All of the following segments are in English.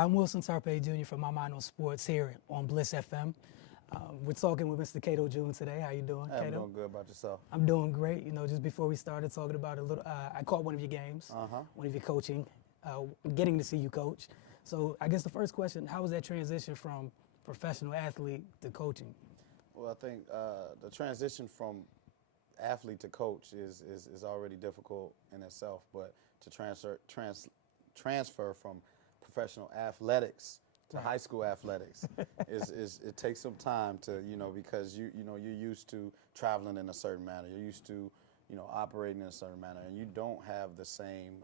I'm Wilson Tarpeh Jr. from My Mind on Sports here on BLIS FM. We're talking with Mr. Cato June today. How you doing, Hey, Cato? I'm doing good. About yourself? I'm doing great. You know, just before we started talking about a little, I caught one of your games, one of your coaching, getting to see you coach. So I guess the first question, how was that transition from professional athlete to coaching? Well, I think the transition from athlete to coach is already difficult in itself, but to transfer from professional athletics to high school athletics it takes some time to, because you're used to traveling in a certain manner, you're used to operating in a certain manner, and you don't have the same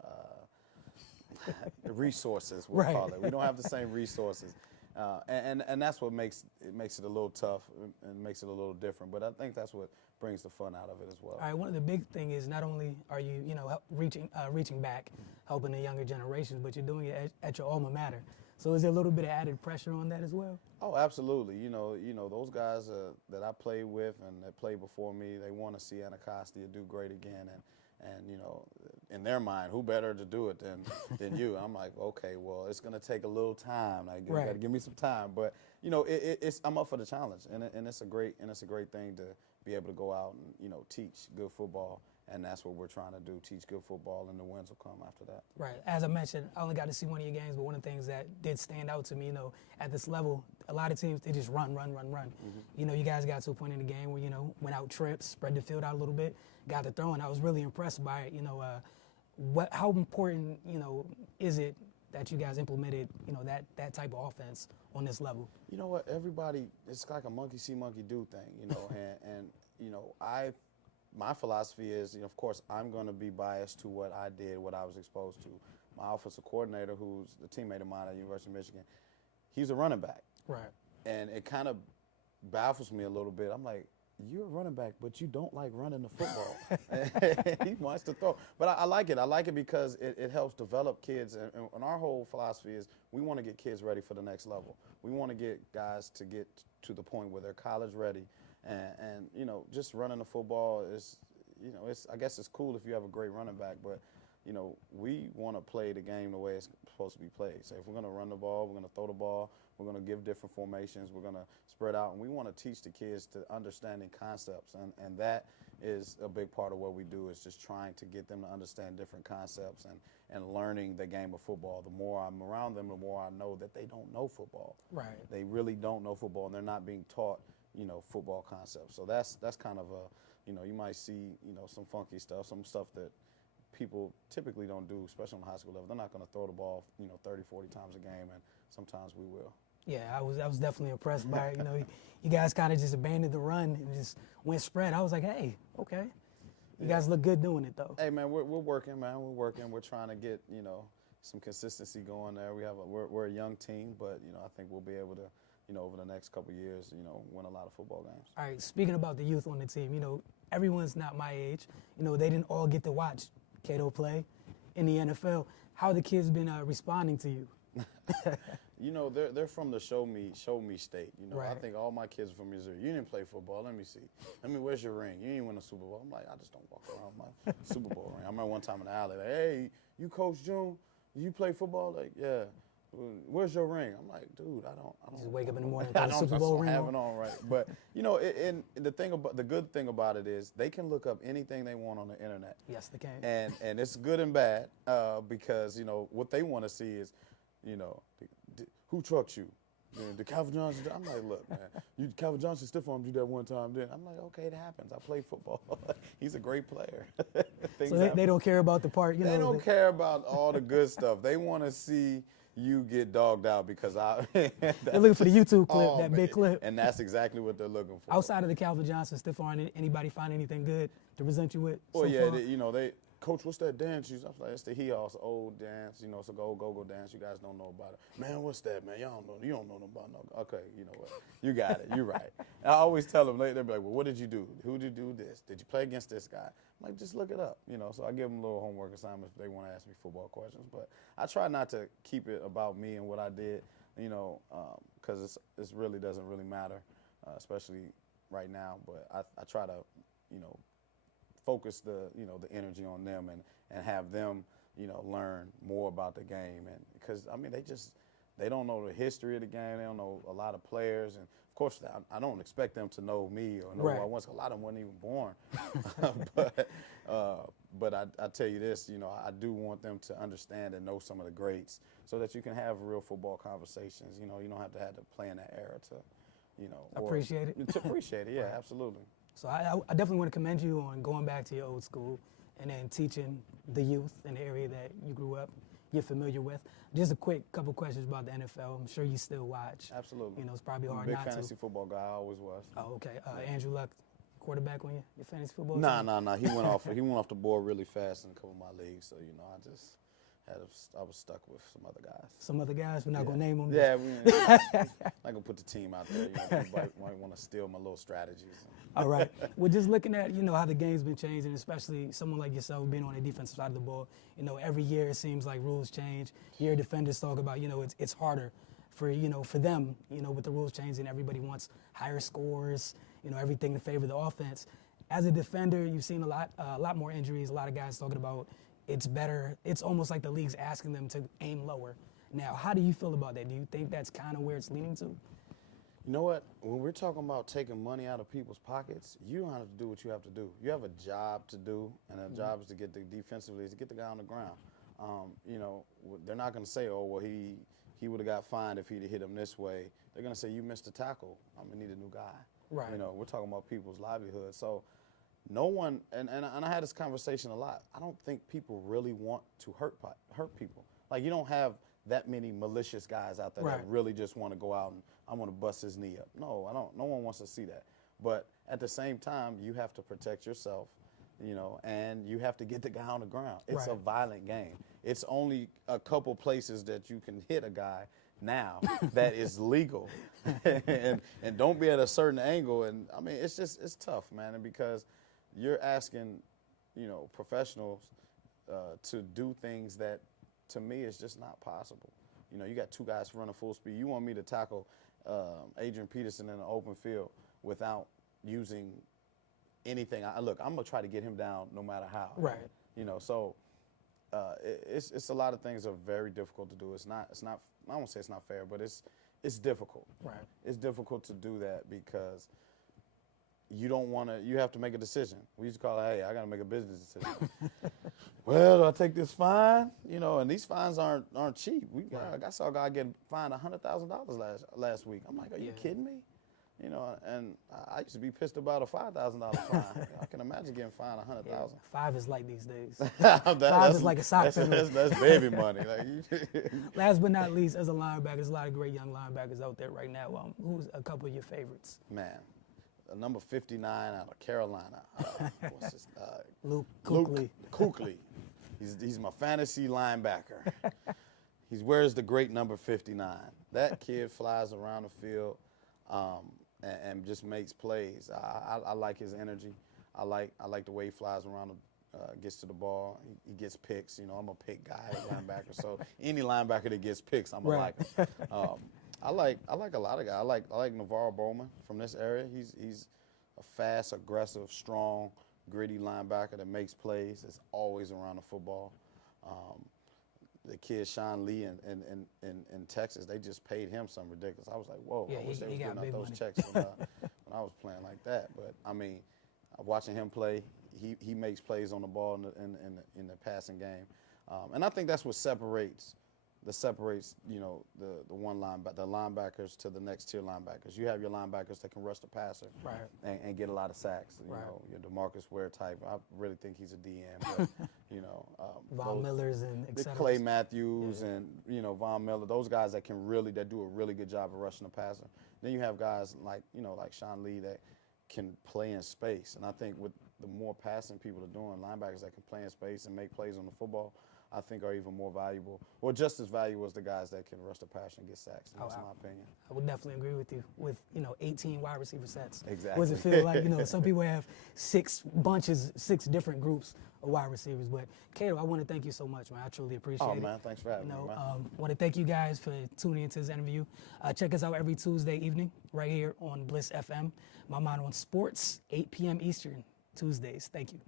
resources, we'll call it. We don't have the same resources, and that's what makes it a little tough and makes it a little different. But I think that's what brings the fun out of it as well. All right, one of the big things is not only are you reaching back, helping the younger generations, but you're doing it at your alma mater. So is there a little bit of added pressure on that as well? Oh, absolutely. Those guys that I played with and that played before me, they want to see Anacostia do great again, and in their mind, who better to do it than you? I'm like, okay, well, it's going to take a little time. You got to give me some time, but I'm up for the challenge, and it's a great thing to be able to go out and teach good football. And that's what we're trying to do, teach good football, and the wins will come after that. Right. As I mentioned, I only got to see one of your games, but one of the things that did stand out to me, at this level, a lot of teams, they just run. You guys got to a point in the game where, went out trips, spread the field out a little bit, got the throw, and I was really impressed by it. How important, is it that you guys implemented, that type of offense on this level? You know what? Everybody, it's like a monkey see, monkey do thing, and my philosophy is, of course, I'm going to be biased to what I did, what I was exposed to. My offensive coordinator, who's a teammate of mine at the University of Michigan, he's a running back. Right. And it kind of baffles me a little bit. I'm like, you're a running back, but you don't like running the football. He wants to throw. But I like it. I like it because it helps develop kids. And our whole philosophy is we want to get kids ready for the next level. We want to get guys to get to the point where they're college ready. And just running the football is, I guess it's cool if you have a great running back, but, we want to play the game the way it's supposed to be played. So if we're going to run the ball, we're going to throw the ball, we're going to give different formations, we're going to spread out, and we want to teach the kids to understanding concepts. And that is a big part of what we do, is just trying to get them to understand different concepts and learning the game of football. The more I'm around them, the more I know that they don't know football. Right. They really don't know football, and they're not being taught football concepts. So that's kind of you might see, some funky stuff, some stuff that people typically don't do, especially on the high school level. They're not going to throw the ball, 30, 40 times a game, and sometimes we will. Yeah, I was definitely impressed by it. You guys kind of just abandoned the run and just went spread. I was like, hey, okay. You guys look good doing it, though. Hey, man, we're working, man. We're working. We're trying to get, some consistency going there. We're a young team, but, I think we'll be able to, over the next couple of years, win a lot of football games. All right, speaking about the youth on the team, everyone's not my age. They didn't all get to watch Cato play in the NFL. How have the kids been responding to you? They're from the show me state. Right. I think all my kids are from Missouri. You didn't play football. Let me see. Where's your ring? You didn't win a Super Bowl. I'm like, I just don't walk around with my Super Bowl ring. I remember one time in the alley, like, hey, you Coach June? You play football? Like, yeah. Where's your ring? I'm like, dude, I don't. Just wake up in the morning and put a Super Bowl ring on. I don't have it on, right? But and the good thing about it is they can look up anything they want on the internet. Yes, they can. And it's good and bad because what they want to see is, who trucked you? The Calvin Johnson. I'm like, look, man, Calvin Johnson stiff-armed you that one time. Then I'm like, okay, it happens. I play football. He's a great player. So they don't care about the part, They don't care about all the good stuff. They want to see you get dogged out because they're looking for the YouTube clip, that big clip. And that's exactly what they're looking for. Outside of the Calvin Johnson stiff-arm, anybody find anything good to present you with? Well, yeah, they Coach, what's that dance? I was like, it's the hee-haws, old dance, it's a go-go dance. You guys don't know about it. Man, what's that, man? Y'all don't know. You don't know about no. Okay, you know what? You got it. You're right. I always tell them, they'll be like, well, what did you do? Who did you do this? Did you play against this guy? I'm like, just look it up, So I give them little homework assignments if they want to ask me football questions. But I try not to keep it about me and what I did, because it really doesn't really matter, especially right now. But I try to, focus the energy on them and have them learn more about the game, and because they just They don't know the history of the game. They don't know a lot of players. And, of course, I don't expect them to know me or know who I was. A lot of them weren't even born. But I tell you this, you know, I do want them to understand and know some of the greats so that you can have real football conversations. You know, you don't have to play in that era to, you know. Appreciate it. To appreciate it, yeah, absolutely. So I definitely want to commend you on going back to your old school and then teaching the youth in the area that you grew up, you're familiar with. Just a quick couple questions about the NFL. I'm sure you still watch. Absolutely. You know, it's probably hard I'm a not big fantasy to. football guy. I always was. Oh, okay. Andrew Luck, quarterback on your fantasy football team? Nah. He went off the board really fast in a couple of my leagues. So, you know, I was stuck with some other guys. Some other guys? We're not going to name them? Yeah, I'm not going to put the team out there. You know, everybody might want to steal my little strategies. All right. We're just looking at, you know, how the game's been changing, especially someone like yourself being on the defensive side of the ball. You know, every year it seems like rules change. You hear defenders talk about, you know, it's harder for them, you know, with the rules changing. Everybody wants higher scores, you know, everything to favor the offense. As a defender, you've seen a lot more injuries, a lot of guys talking about it's better. It's almost like the league's asking them to aim lower. Now, how do you feel about that? Do you think that's kind of where it's leaning to? You know what? When we're talking about taking money out of people's pockets, you don't have to do what you have to do. You have a job to do, and a job is to get the defensively, is to get the guy on the ground. You know, they're not going to say, oh, well, he would have got fined if he'd hit him this way. They're going to say, you missed a tackle. I'm going to need a new guy. Right. You know, we're talking about people's livelihood. So no one, and I had this conversation a lot, I don't think people really want to hurt people. Like, you don't have that many malicious guys out there that really just want to go out and I'm going to bust his knee up. No, I don't. No one wants to see that. But at the same time, you have to protect yourself, you know, and you have to get the guy on the ground. It's a violent game. It's only a couple places that you can hit a guy now that is legal and don't be at a certain angle. And, I mean, it's tough, man, and because you're asking, you know, professionals to do things that, to me, is just not possible. You know, you got two guys running full speed. You want me to tackle Adrian Peterson in an open field without using anything. Look, I'm going to try to get him down no matter how. Right. You know, so it's a lot of things that are very difficult to do. It's not, I won't say it's not fair, but it's difficult. Right. It's difficult to do that because you don't want to, you have to make a decision. We used to call it, hey, I got to make a business decision. Well, do I take this fine? You know, and these fines aren't cheap. I saw a guy get fined $100,000 last week. I'm like, are you kidding me? You know, and I used to be pissed about a $5,000 fine. I can imagine getting fined $100,000. Yeah, 5 is light these days. 5 is like a sock that's baby money. Last but not least, as a linebacker, there's a lot of great young linebackers out there right now. Who's a couple of your favorites? Man. Number 59 out of Carolina. What's his, Luke Kuechly. Kuechly. He's my fantasy linebacker. He wears the great number 59. That kid flies around the field and just makes plays. I like his energy. I like the way he flies around, gets to the ball. He gets picks. You know, I'm a pick guy as a linebacker. So any linebacker that gets picks, I'm a like him. I like a lot of guys. I like Navarro Bowman from this area. He's a fast, aggressive, strong, gritty linebacker that makes plays. That's always around the football. The kid Sean Lee in Texas, they just paid him something ridiculous. I was like, whoa, I wish they was giving out those checks when I was playing like that. But I mean, watching him play, he makes plays on the ball in the passing game, and I think that's what separates. You know, the linebackers to the next tier linebackers. You have your linebackers that can rush the passer and get a lot of sacks. You know, your DeMarcus Ware type. I really think he's a DM. But, you know, Von Millers and et cetera. Clay Matthews and, you know, Von Miller. Those guys that do a really good job of rushing the passer. Then you have guys like Sean Lee that can play in space. And I think with the more passing people are doing, linebackers that can play in space and make plays on the football, I think are even more valuable, or just as valuable as the guys that can rush the passer and get sacks. That's my opinion. I would definitely agree with you. With 18 wide receiver sets. Exactly. What does it feel like? Some people have 6 different groups of wide receivers. But Cato, I want to thank you so much, man. I truly appreciate it. Oh man, thanks for having me. I want to thank you guys for tuning into this interview. Check us out every Tuesday evening right here on BLIS FM. My mind on sports, 8 p.m. Eastern Tuesdays. Thank you.